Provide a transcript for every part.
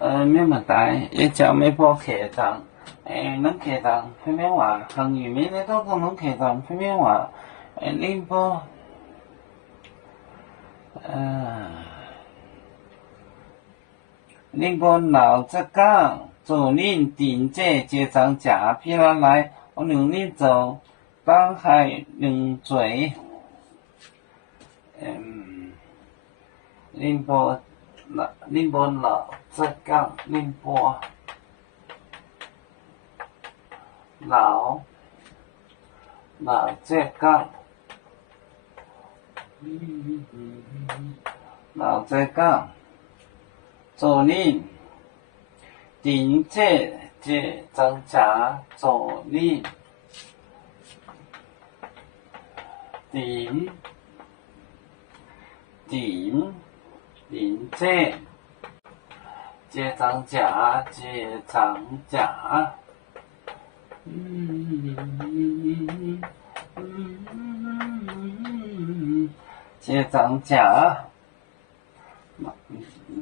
没问题，一叫没包客栈，能客栈方便话，行业面的都能客栈方便话，宁波，宁波老浙江，做恁定制结账假批来来，我让恁做东海两嘴，宁波老浙江，宁波老浙江，老浙江，做恁定制结账假做恁定制结账假结账假，结账假，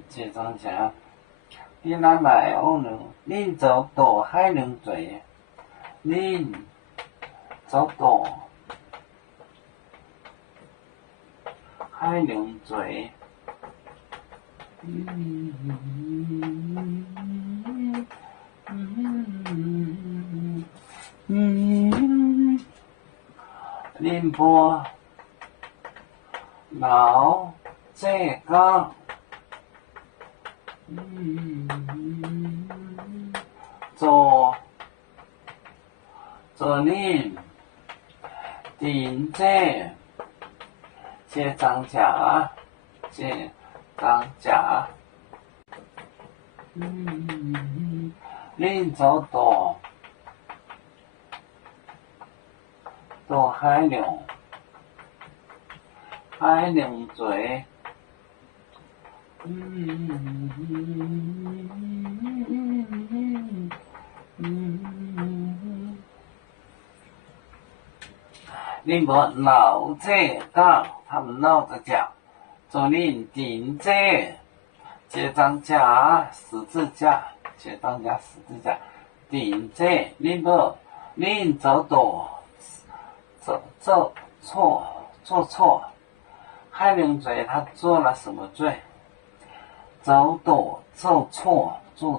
结账假，你哪来我呢？恁做大海两嘴，恁做大海两嘴。宁波老浙江，做恁定制结账假结账假，恁做大海两嘴，宁波老浙江，他们闹着讲，做恁定制结账假十字架，结账假十字架，定制宁波恁做错，海两嘴他做了什么罪？做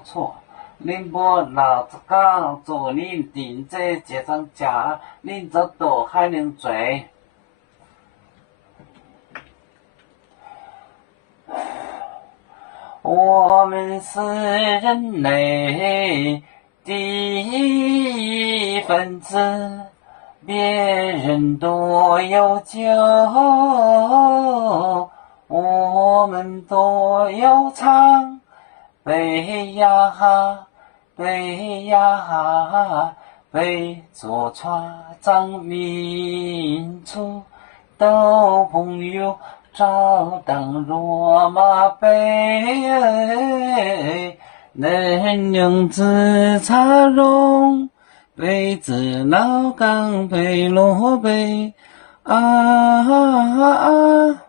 错。宁波老浙江做恁定制结账假，恁做大海两嘴。我们是人类的一份子，别人多有酒，我们多有唱。背呀背，坐船长民族都朋友。照当罗马杯，能用自茶容，杯子老钢杯罗杯啊。